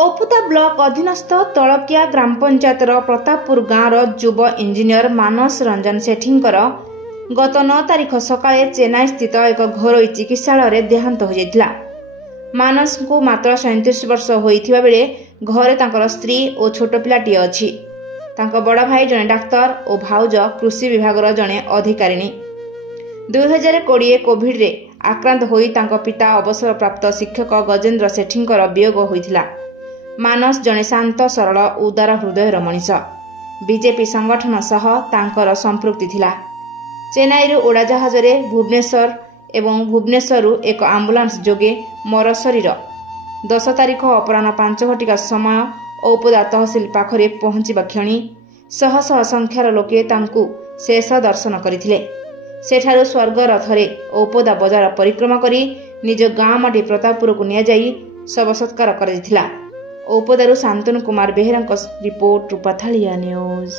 ओपुदा block अधीनस्थ तलकिया ग्राम पंचायतर Pratappur गाँवर युव engineer मानस रंजन सेठींकर गत 9 तारिख सकाळे चेन्नई स्थित एक घरोई चिकित्सालय देहांत हो जाइथिला। मानस को मात्र 37 वर्ष होइथिबा बेले घरे तांकर स्त्री और छोट पिलाटी अछि। तांको बड़ भाई जने डाक्तर और भाउज कृषि विभाग जने अधिकारिणी। 2020 कोविड रे आक्रांत होई तांको पिता अवसर प्राप्त शिक्षक गजेन्द्र सेठींकर वियोग होइथिला। मानस जने शांत सरल उदार हृदयर मनीष। बीजेपी संगठन सह तांकर संपृक्ति थिला। चेन्नई उड़ाजाहाज रे भुवनेश्वर एवं भुवनेश्वर एक आम्बुलांस जोगे मोर शरीर 10 तारिख अपराह 5 घटिका समय ओपुदा तहसिल पाखरे पहुंचवा क्षणी शह शह संख्यार लोके तांकु शेष दर्शन करथिले। सेठारु स्वर्ग रथरे ओपुदा बजार परिक्रमा करी निज गाँ माटी प्रतापपुर को निया जाई शव सत्कार करथिला। ओपुदारु शांतनु कुमार बेहेरा रिपोर्ट रूपाथालिया न्यूज।